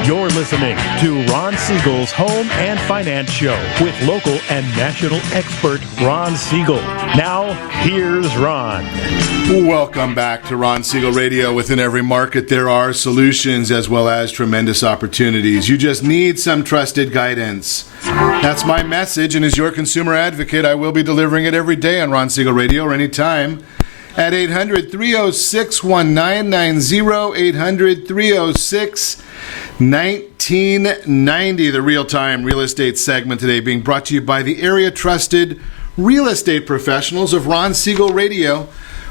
You're listening to Ron Siegel's Home and Finance Show with local and national expert Ron Siegel. Now, here's Ron. Welcome back to Ron Siegel Radio. Within every market, there are solutions as well as tremendous opportunities. You just need some trusted guidance. That's my message, and as your consumer advocate, I will be delivering it every day on Ron Siegel Radio or anytime at 800-306-1990, 800-306-1990. The real-time real estate segment today being brought to you by the area-trusted real estate professionals of Ron Siegel Radio.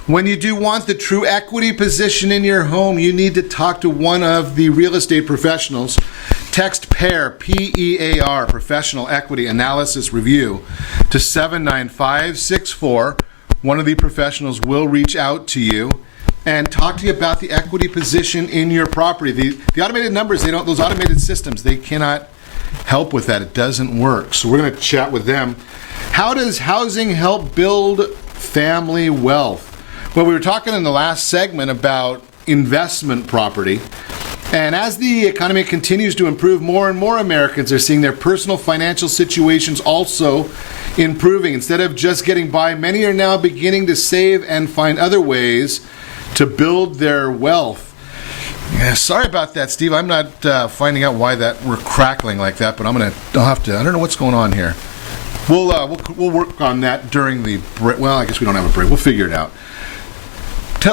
When you do want the true equity position in your home, you need to talk to one of the real estate professionals. Text PAIR, P-E-A-R, Professional Equity Analysis Review, to 79564. One of the professionals will reach out to you and talk to you about the equity position in your property. The automated numbers, those automated systems, they cannot help with that. It doesn't work. So we're going to chat with them. How does housing help build family wealth? Well, we were talking in the last segment about investment property. And as the economy continues to improve, more and more Americans are seeing their personal financial situations also improving. Instead of just getting by, many are now beginning to save and find other ways to build their wealth. Yeah, sorry about that, Steve. I'm not finding out why we're crackling like that, but I'll have to. I don't know what's going on here. We'll work on that during the break. Well, I guess we don't have a break. We'll figure it out.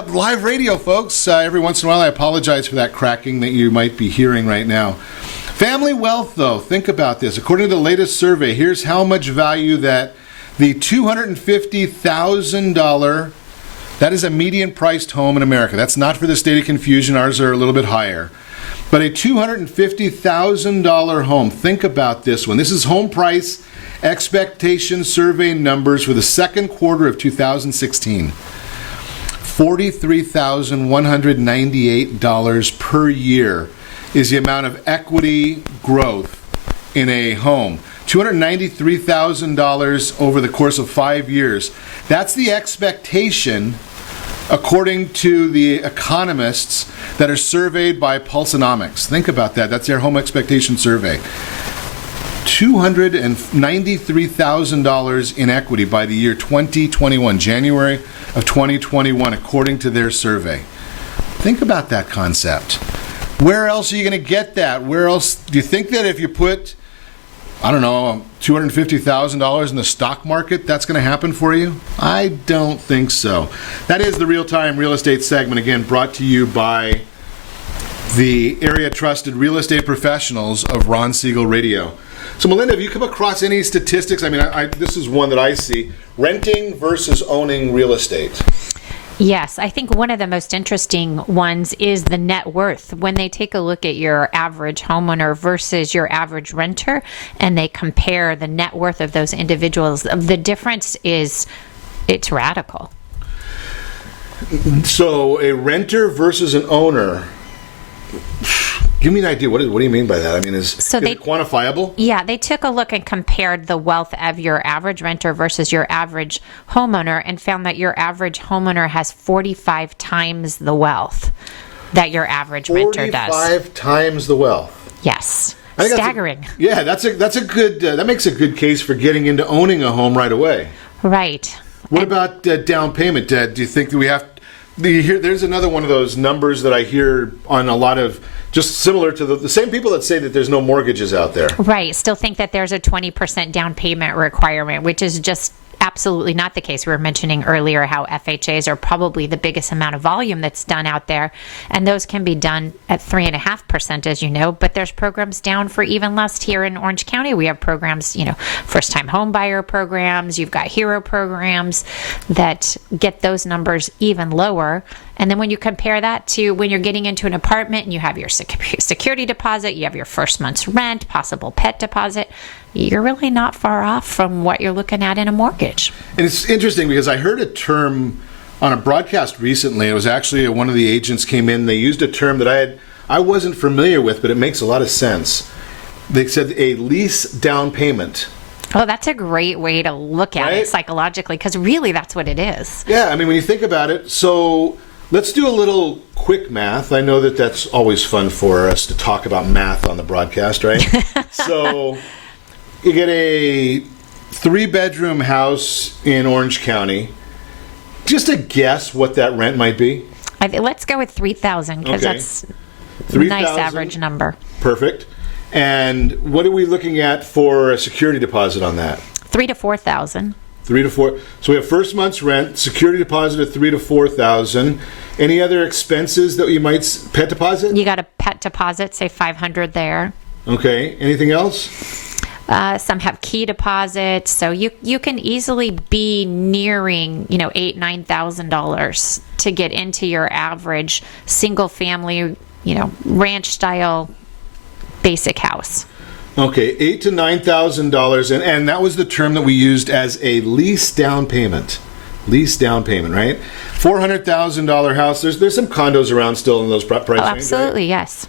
Live radio, folks. Every once in a while, I apologize for that cracking that you might be hearing right now. Family wealth, though, think about this. According to the latest survey, here's how much value that the $250,000, that is a median-priced home in America. That's not for the state of confusion. Ours are a little bit higher. But a $250,000 home, think about this one. This is Home Price Expectation Survey numbers for the second quarter of 2016. $43,198 per year is the amount of equity growth in a home. $293,000 over the course of 5 years. That's the expectation according to the economists that are surveyed by Pulseonomics. Think about that. That's their home expectation survey. $293,000 in equity by the year 2021, January of 2021, according to their survey. Think about that concept. Where else are you going to get that? Where else? Do you think that if you put, I don't know, $250,000 in the stock market, that's going to happen for you? I don't think so. That is the real-time real estate segment, again, brought to you by the area-trusted real estate professionals of Ron Siegel Radio. So, Melinda, have you come across any statistics? I mean, this is one that I see. Renting versus owning real estate. Yes, I think one of the most interesting ones is the net worth. When they take a look at your average homeowner versus your average renter, and they compare the net worth of those individuals, the difference it's radical. So, a renter versus an owner. Give me an idea. What do you mean by that? I mean, is it quantifiable? Yeah, they took a look and compared the wealth of your average renter versus your average homeowner and found that your average homeowner has 45 times the wealth that your average renter does. 45 times the wealth. Yes. Staggering. That's a good. That makes a good case for getting into owning a home right away. Right. What about down payment? Do you think that we have? There's another one of those numbers that I hear on a lot of, just similar to the same people that say that there's no mortgages out there. Right. Still think that there's a 20% down payment requirement, which is just absolutely not the case. We were mentioning earlier how FHAs are probably the biggest amount of volume that's done out there, and those can be done at 3.5%, as you know, but there's programs down for even less. Here in Orange County, we have programs, first-time home buyer programs. You've got hero programs that get those numbers even lower. And then when you compare that to when you're getting into an apartment and you have your security deposit, you have your first month's rent, possible pet deposit, you're really not far off from what you're looking at in a mortgage. And it's interesting because I heard a term on a broadcast recently. It was actually one of the agents came in. They used a term that I wasn't familiar with, but it makes a lot of sense. They said a lease down payment. Oh, that's a great way to look at it psychologically, because really that's what it is. Yeah, I mean, when you think about it, so let's do a little quick math. I know that that's always fun for us to talk about math on the broadcast, right? So you get a 3-bedroom house in Orange County. Just a guess what that rent might be. Let's go with $3,000 because that's a nice average number. Perfect. And what are we looking at for a security deposit on that? $3,000 to $4,000. 3 to 4. So we have first month's rent, security deposit of $3,000 to $4,000. Any other expenses that you might pet deposit? You got a pet deposit, say $500 there. Okay. Anything else? Some have key deposits, so you can easily be nearing $8,000-$9,000 to get into your average single family, ranch style basic house. Okay, $8,000 to $9,000, and that was the term that we used as a lease down payment. Lease down payment, right? $400,000 house. There's some condos around still in those price range. Absolutely, right? Yes.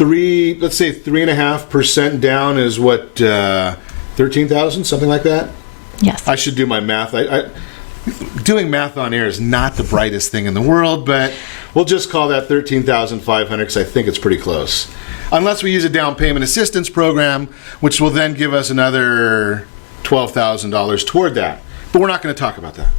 Let's say 3.5% down is what, 13,000, something like that. Yes. I should do my math. Doing math on air is not the brightest thing in the world, but we'll just call that 13,500 because I think it's pretty close. Unless we use a down payment assistance program, which will then give us another $12,000 toward that. But we're not going to talk about that.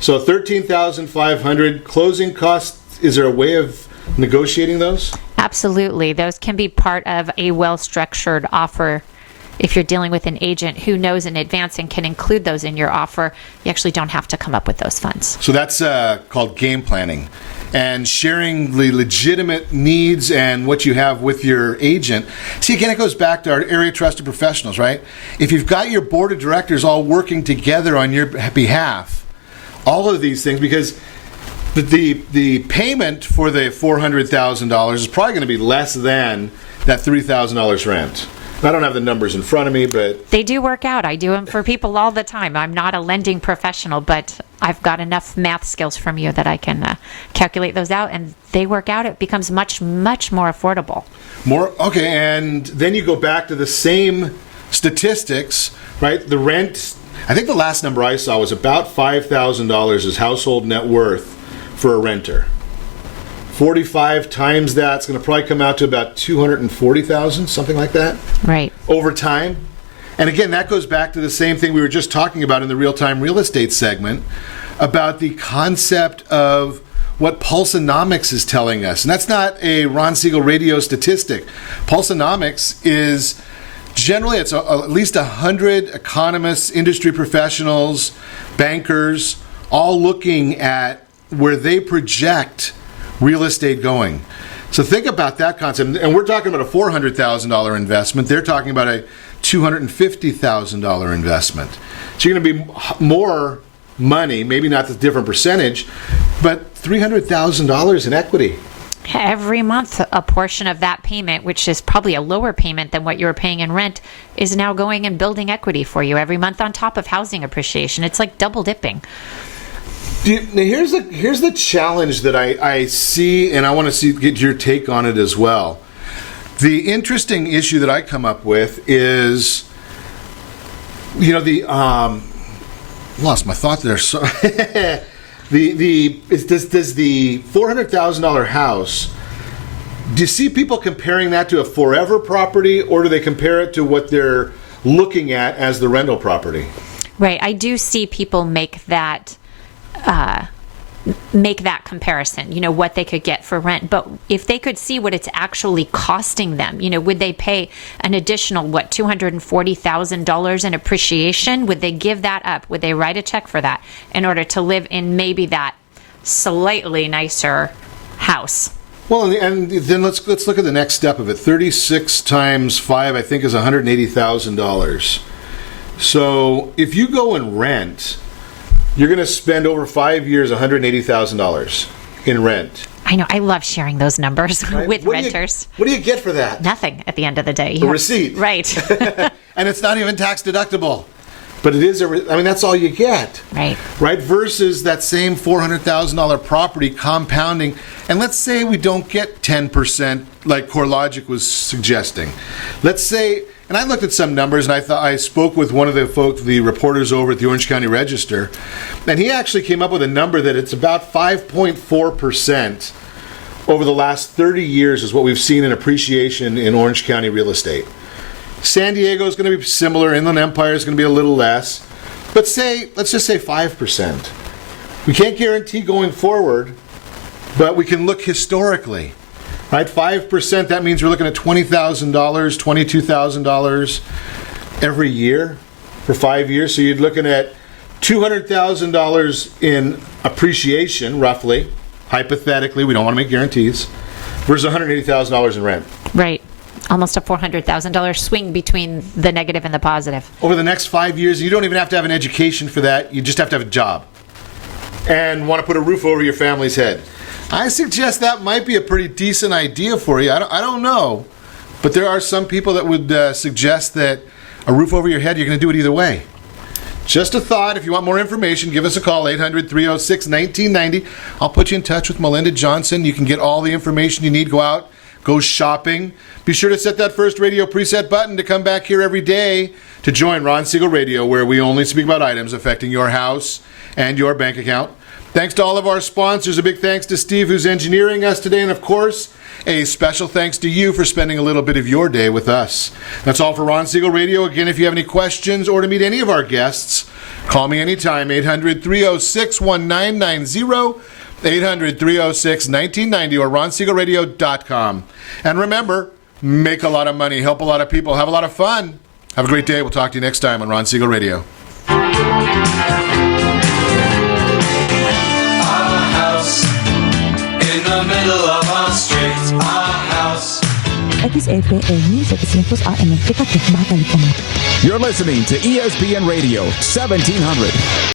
So 13,500 closing costs. Is there a way of negotiating those? Absolutely. Those can be part of a well-structured offer. If you're dealing with an agent who knows in advance and can include those in your offer, you actually don't have to come up with those funds. So that's called game planning and sharing the legitimate needs and what you have with your agent. See, again, it goes back to our area trusted professionals, right? If you've got your board of directors all working together on your behalf, all of these things, because the payment for the $400,000 is probably going to be less than that $3,000 rent. I don't have the numbers in front of me, but they do work out. I do them for people all the time. I'm not a lending professional, but I've got enough math skills from you that I can calculate those out, and they work out. It becomes much, much more affordable. Okay, and then you go back to the same statistics, right? The rent, I think the last number I saw was about $5,000 is household net worth for a renter. 45 times that's going to probably come out to about $240,000, something like that. Right. Over time. And again, that goes back to the same thing we were just talking about in the real-time real estate segment about the concept of what Pulseonomics is telling us. And that's not a Ron Siegel radio statistic. Pulseonomics is generally, it's at least 100 economists, industry professionals, bankers, all looking at where they project real estate going. So think about that concept. And we're talking about a $400,000 investment. They're talking about a $250,000 investment. So you're going to be more money, maybe not the different percentage, but $300,000 in equity. Every month, a portion of that payment, which is probably a lower payment than what you were paying in rent, is now going and building equity for you every month on top of housing appreciation. It's like double dipping. Here's the challenge that I see, and I want to get your take on it as well. The interesting issue that I come up with is, lost my thought there. So does the $400,000 house? Do you see people comparing that to a forever property, or do they compare it to what they're looking at as the rental property? Right. I do see people make that comparison, what they could get for rent. But if they could see what it's actually costing them, would they pay an additional, $240,000 in appreciation? Would they give that up? Would they write a check for that in order to live in maybe that slightly nicer house? Well, and then let's look at the next step of it. 36 times 5, I think, is $180,000. So if you go and rent, you're going to spend over 5 years $180,000 in rent. I know. I love sharing those numbers with renters. What do you get for that? Nothing at the end of the day. A receipt. Right. And it's not even tax deductible. But it is, that's all you get. Right. Right? Versus that same $400,000 property compounding. And let's say we don't get 10% like CoreLogic was suggesting. Let's say And I looked at some numbers, and I spoke with one of the reporters over at the Orange County Register, and he actually came up with a number that it's about 5.4% over the last 30 years is what we've seen in appreciation in Orange County real estate. San Diego is going to be similar. Inland Empire is going to be a little less. But let's just say 5%. We can't guarantee going forward, but we can look historically. Right? 5%, that means we're looking at $20,000, $22,000 every year for 5 years. So you're looking at $200,000 in appreciation, roughly, hypothetically. We don't want to make guarantees. Versus $180,000 in rent. Right. Almost a $400,000 swing between the negative and the positive. Over the next 5 years, you don't even have to have an education for that. You just have to have a job. And want to put a roof over your family's head. I suggest that might be a pretty decent idea for you. I don't know. But there are some people that would suggest that a roof over your head, you're going to do it either way. Just a thought. If you want more information, give us a call, 800-306-1990. I'll put you in touch with Melinda Johnson. You can get all the information you need. Go out, go shopping. Be sure to set that first radio preset button to come back here every day to join Ron Siegel Radio, where we only speak about items affecting your house and your bank account. Thanks to all of our sponsors. A big thanks to Steve, who's engineering us today. And, of course, a special thanks to you for spending a little bit of your day with us. That's all for Ron Siegel Radio. Again, if you have any questions or to meet any of our guests, call me anytime, 800-306-1990, 800-306-1990, or ronsiegelradio.com. And remember, make a lot of money, help a lot of people, have a lot of fun. Have a great day. We'll talk to you next time on Ron Siegel Radio. XFAA 700 AM Decatur, Baja California. You're listening to ESPN Radio 1700.